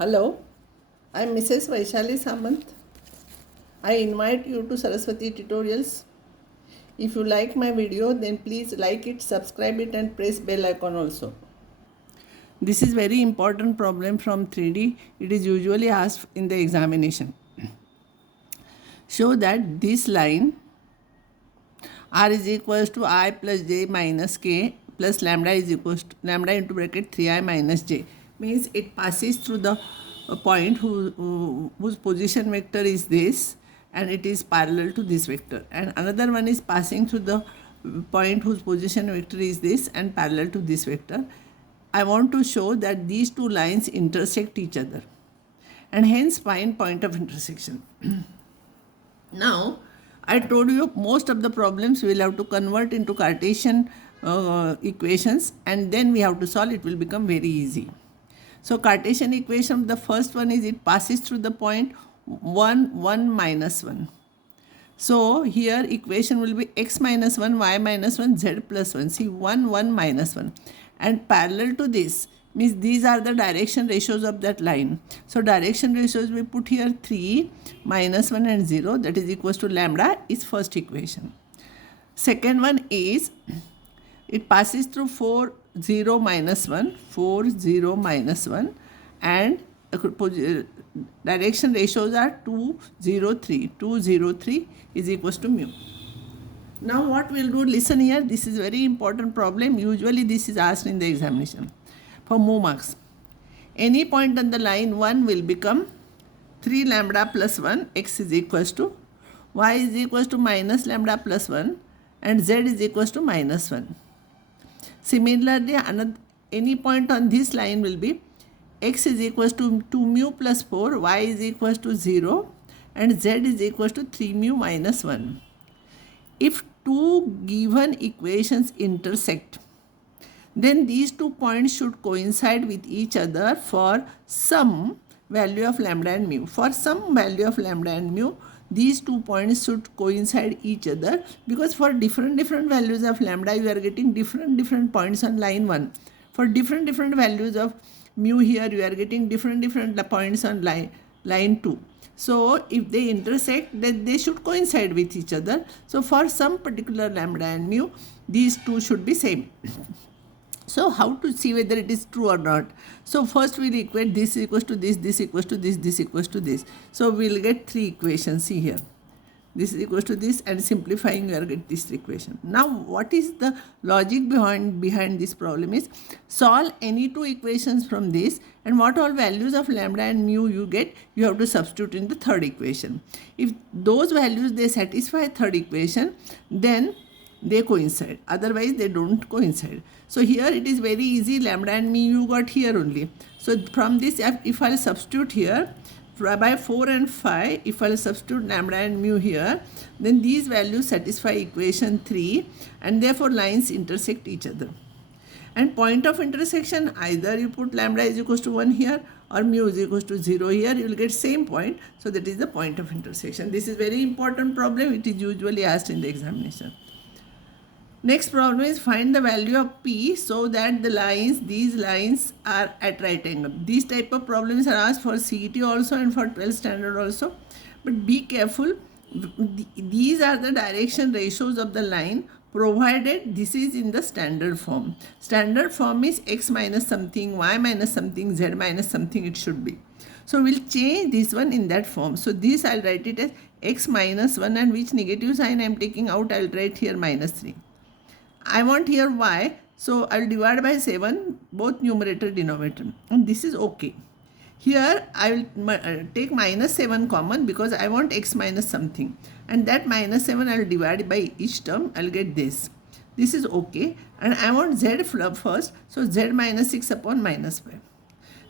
Hello, I am Mrs. Vaishali Samant. I invite you to Saraswati tutorials. If you like my video, then please like it, subscribe it and press bell icon also. This is very important problem from 3D. It is usually asked in the examination. Show that this line r is equals to I plus j minus k plus lambda is equals to lambda into bracket 3i minus j, means it passes through the point whose position vector is this and it is parallel to this vector, and another one is passing through the point whose position vector is this and parallel to this vector. I want to show that these two lines intersect each other and hence find point of intersection. Now I told you most of the problems we will have to convert into Cartesian equations and then we have to solve. It will become very easy. So Cartesian equation, the first one is it passes through the point 1, 1, minus 1. So here equation will be x minus 1, y minus 1, z plus 1. See 1, 1, minus 1. And parallel to this means these are the direction ratios of that line. So direction ratios we put here 3, minus 1 and 0, that is equals to lambda is first equation. Second one is it passes through 4, 0, minus 1, 4, 0, minus 1 and direction ratios are 2, 0, 3. 2, 0, 3 is equals to mu. Now what we'll do, listen here, this is very important problem. Usually this is asked in the examination. For mu marks, any point on the line 1 will become 3 lambda plus 1, x is equals to, y is equals to minus lambda plus 1 and z is equals to minus 1. Similarly, any point on this line will be x is equals to 2 mu plus 4, y is equals to 0 and z is equals to 3 mu minus 1. If two given equations intersect, then these 2 points should coincide with each other for some value of lambda and mu. For some value of lambda and mu, these 2 points should coincide each other, because for different values of lambda you are getting different points on line 1. For different values of mu here you are getting different points on line 2. So if they intersect, then they should coincide with each other. So for some particular lambda and mu, these two should be same. So how to see whether it is true or not? So first we'll equate this equals to this equals to this equals to this. So we'll get 3 equations. See here. This is equals to this, and simplifying you will get this equation. Now what is the logic behind this problem is, solve any 2 equations from this and what all values of lambda and mu you get, you have to substitute in the third equation. If those values they satisfy third equation, then they coincide, otherwise they don't coincide. So here it is very easy, lambda and mu you got here only. So from this, if I substitute here by 4 and 5, if I substitute lambda and mu here, then these values satisfy equation 3 and therefore lines intersect each other. And point of intersection, either you put lambda is equals to 1 here or mu is equals to 0 here, you will get same point. So that is the point of intersection. This is very important problem. It is usually asked in the examination. Next problem is find the value of P so that these lines are at right angle. These type of problems are asked for CET also and for 12th standard also. But be careful, these are the direction ratios of the line provided this is in the standard form. Standard form is x minus something, y minus something, z minus something it should be. So we'll change this one in that form. So this I'll write it as x minus 1, and which negative sign I am taking out, I'll write here minus 3. I want here y, so I will divide by 7, both numerator denominator, and this is okay. Here I will take minus 7 common because I want x minus something, and that minus 7 I will divide by each term, I will get this. This is okay, and I want z first, so z minus 6 upon minus 5.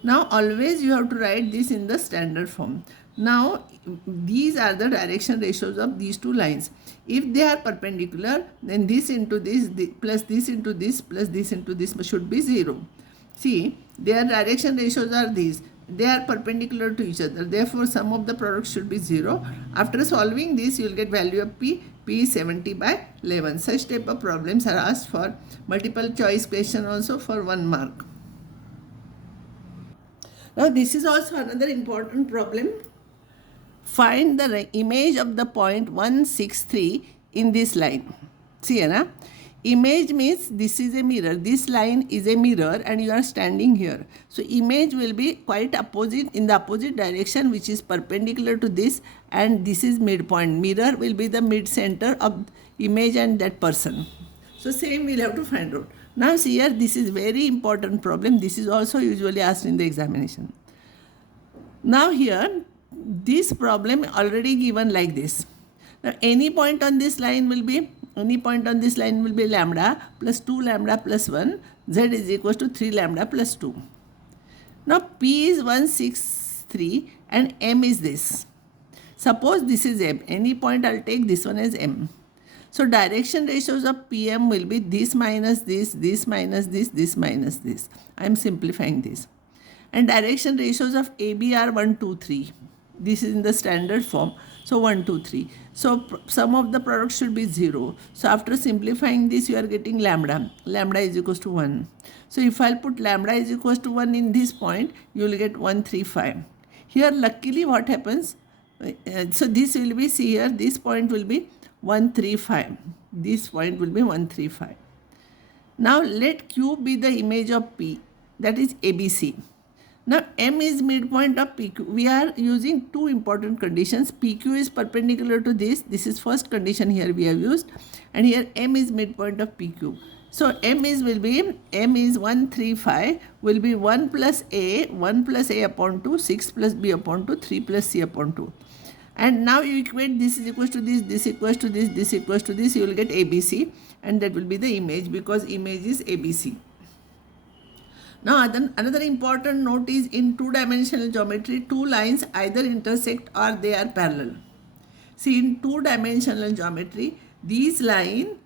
Now always you have to write this in the standard form. Now these are the direction ratios of these 2 lines. If they are perpendicular, then this into this plus this into this plus this into this should be 0. See, their direction ratios are these. They are perpendicular to each other. Therefore, sum of the products should be 0. After solving this, you will get value of P. P is 70 by 11. Such type of problems are asked for multiple choice question also for 1 mark. Now this is also another important problem. Find the image of the point 163 in this line. See, na? Image means this is a mirror. This line is a mirror and you are standing here. So image will be quite opposite, in the opposite direction, which is perpendicular to this, and this is midpoint. Mirror will be the mid center of image and that person. So same we'll have to find out. Now see here, this is very important problem. This is also usually asked in the examination. Now here, this problem already given like this. Now any point on this line will be lambda plus 2 lambda plus 1. Z is equals to 3 lambda plus 2. Now P is 163 and M is this. Suppose this is M. Any point I'll take this one as M. So direction ratios of PM will be this minus this, this minus this, this minus this. I am simplifying this. And direction ratios of AB are 1, 2, 3. This is in the standard form. So 1, 2, 3. So sum of the products should be 0. So after simplifying this, you are getting lambda. Lambda is equals to 1. So if I'll put lambda is equals to 1 in this point, you will get 135. Here luckily what happens? So this will be, see here, this point will be 135. This point will be 135. Now let Q be the image of P, that is ABC. Now M is midpoint of PQ. We are using two important conditions. PQ is perpendicular to this. This is first condition here we have used. And here M is midpoint of PQ. So M is 135 will be 1 plus A upon 2, 6 plus B upon 2, 3 plus C upon 2. And now you equate this is equals to this equals to this equals to this, you will get ABC, and that will be the image because image is ABC. Now another important note is in two-dimensional geometry, two lines either intersect or they are parallel. See, in two-dimensional geometry, these lines,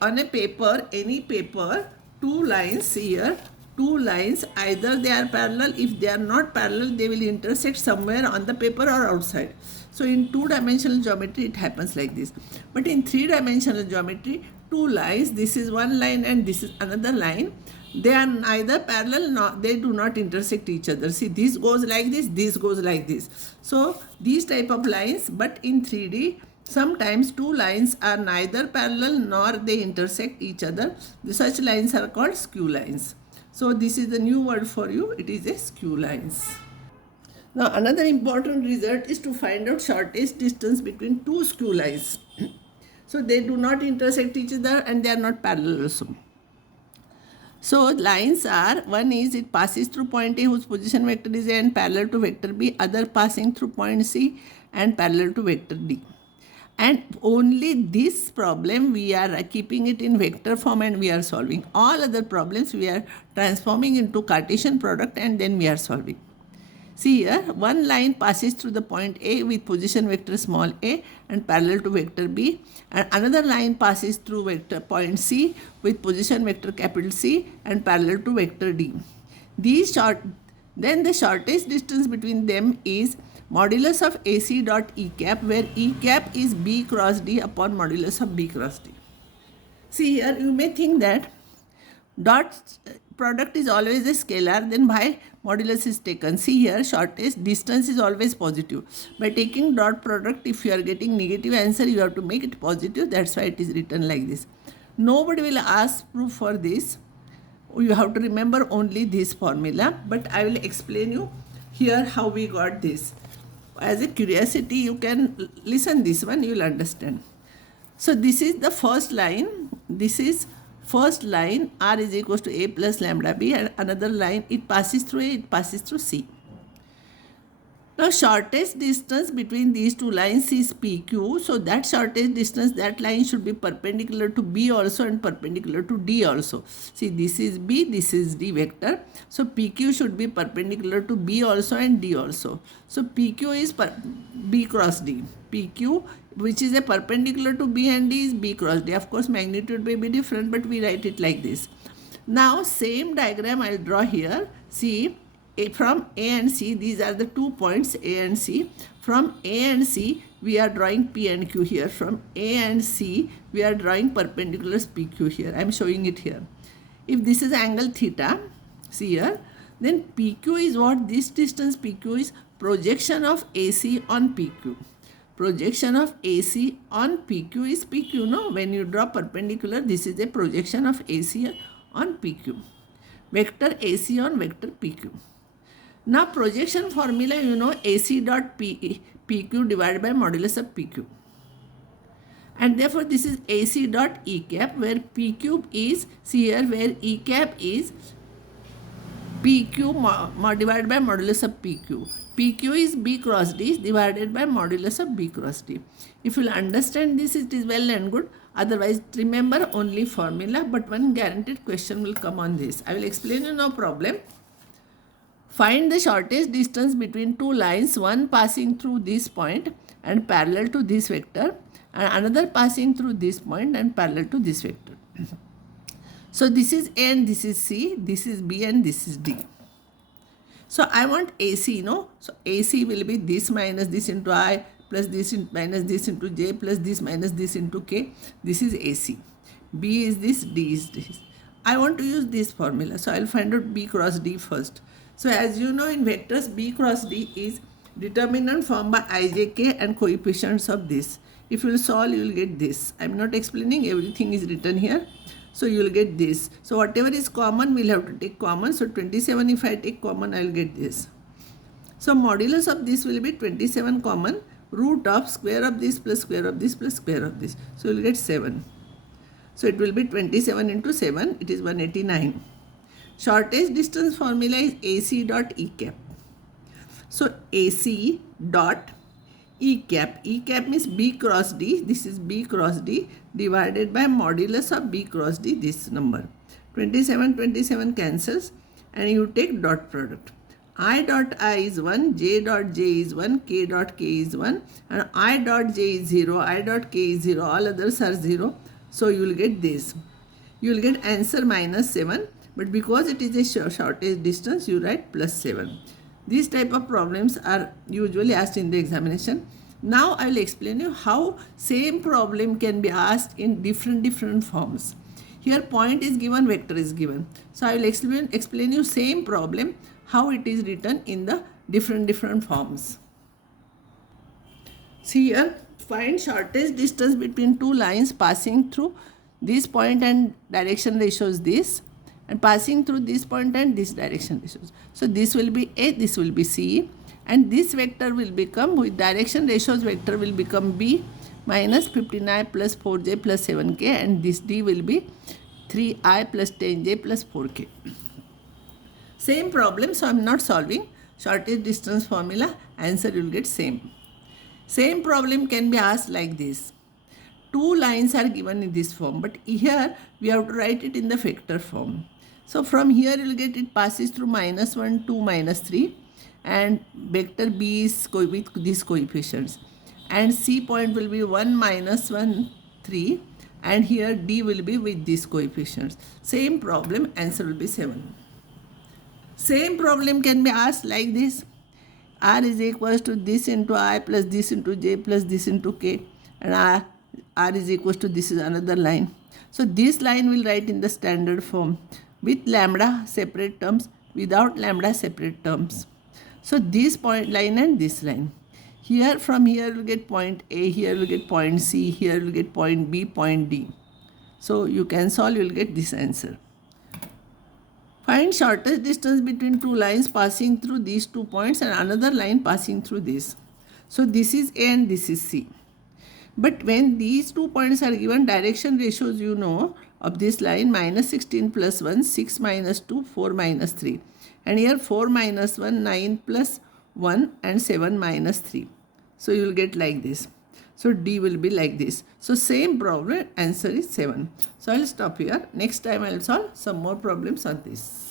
on a paper, any paper, two lines here, two lines, either they are parallel. If they are not parallel, they will intersect somewhere on the paper or outside. So in two-dimensional geometry, it happens like this. But in three-dimensional geometry, two lines, this is one line and this is another line, they are neither parallel nor they do not intersect each other. See, this goes like this goes like this. So these type of lines, but in 3D, sometimes two lines are neither parallel nor they intersect each other. Such lines are called skew lines. So this is the new word for you. It is a skew lines. Now another important result is to find out shortest distance between two skew lines. So they do not intersect each other and they are not parallel also. So lines are, one is it passes through point A whose position vector is A and parallel to vector B, other passing through point C and parallel to vector D. And only this problem we are keeping it in vector form and we are solving. All other problems we are transforming into Cartesian product and then we are solving. See here, one line passes through the point A with position vector small a and parallel to vector B, and another line passes through vector point C with position vector capital C and parallel to vector D. Then the shortest distance between them is modulus of AC dot E cap, where E cap is B cross D upon modulus of B cross D. See here, you may think that dot product is always a scalar, then why modulus is taken? See here, shortest distance is always positive. By taking dot product, if you are getting negative answer, you have to make it positive. That's why it is written like this. Nobody will ask proof for this. You have to remember only this formula, but I will explain you here how we got this. As a curiosity, you can listen this one, you will understand. So this is the first line. This is first line, R is equals to A plus lambda B, and another line, it passes through A, it passes through C. Now shortest distance between these two lines is PQ. So that shortest distance, that line should be perpendicular to B also and perpendicular to D also. See, this is B, this is D vector. So PQ should be perpendicular to B also and D also. So PQ is B cross D. PQ, which is a perpendicular to B and D, is B cross D. Of course, magnitude may be different, but we write it like this. Now same diagram I'll draw here. See, from A and C, these are the 2 points A and C. From A and C, we are drawing P and Q here. From A and C, we are drawing perpendiculars PQ here. I am showing it here. If this is angle theta, see here, Then PQ is what? This distance PQ is projection of AC on PQ. Projection of AC on PQ is PQ, no? When you draw perpendicular, this is a projection of AC on PQ. Vector AC on vector PQ. Now projection formula, you know, AC dot PQ divided by modulus of PQ. And therefore this is AC dot E cap, where PQ is, see here, where E cap is PQ divided by modulus of PQ. PQ is B cross D divided by modulus of B cross D. If you will understand this, it is well and good. Otherwise, remember only formula, but one guaranteed question will come on this. I will explain you, no problem. Find the shortest distance between two lines, one passing through this point and parallel to this vector, and another passing through this point and parallel to this vector. So this is A and this is C, this is B and this is D. So I want AC, no? So AC will be this minus this into I plus this minus this into J plus this minus this into K. This is AC. B is this, D is this. I want to use this formula. So I will find out B cross D first. So as you know, in vectors, B cross D is determinant formed by IJK and coefficients of this. If you will solve, you will get this. I am not explaining, everything is written here. So you will get this. So whatever is common, we will have to take common. So 27, if I take common, I will get this. So modulus of this will be 27 common, root of square of this plus square of this plus square of this. So you will get 7. So it will be 27 into 7, it is 189. Shortest distance formula is AC dot E cap. So AC dot E cap. E cap means B cross D. This is B cross D divided by modulus of B cross D, this number. 27, 27 cancels and you take dot product. I dot I is 1, J dot J is 1, K dot K is 1 and I dot J is 0, I dot K is 0, all others are 0. So you will get this. You will get answer minus 7, but because it is a shortest distance, you write plus 7. These type of problems are usually asked in the examination. Now I will explain you how same problem can be asked in different forms. Here point is given, vector is given. So I will explain you same problem, how it is written in the different forms. See here, find shortest distance between two lines passing through this point and direction ratios this, and passing through this point and this direction ratios. So this will be A, this will be C, and this vector will become, with direction ratios vector will become B minus 59 plus 4J plus 7K, and this D will be 3I plus 10J plus 4K. Same problem, so I am not solving. Shortest distance formula, answer you will get same. Same problem can be asked like this. Two lines are given in this form, but here we have to write it in the vector form. So from here you will get it passes through minus 1, 2, minus 3, and vector B is with these coefficients. And C point will be 1, minus 1, 3, and here D will be with these coefficients. Same problem, answer will be 7. Same problem can be asked like this. R is equals to this into I plus this into J plus this into K, and R is equals to this is another line. So this line will write in the standard form with lambda separate terms, without lambda separate terms. So this point line and this line. Here from here we'll get point A, here we'll get point C, here we'll get point B, point D. So you can solve, you will get this answer. Find shortest distance between two lines passing through these 2 points and another line passing through this. So this is A and this is C. But when these 2 points are given, direction ratios you know of this line, minus 16 plus 1, 6 minus 2, 4 minus 3. And here 4 minus 1, 9 plus 1 and 7 minus 3. So you will get like this. So D will be like this. So same problem, answer is 7. So I will stop here. Next time I will solve some more problems on this.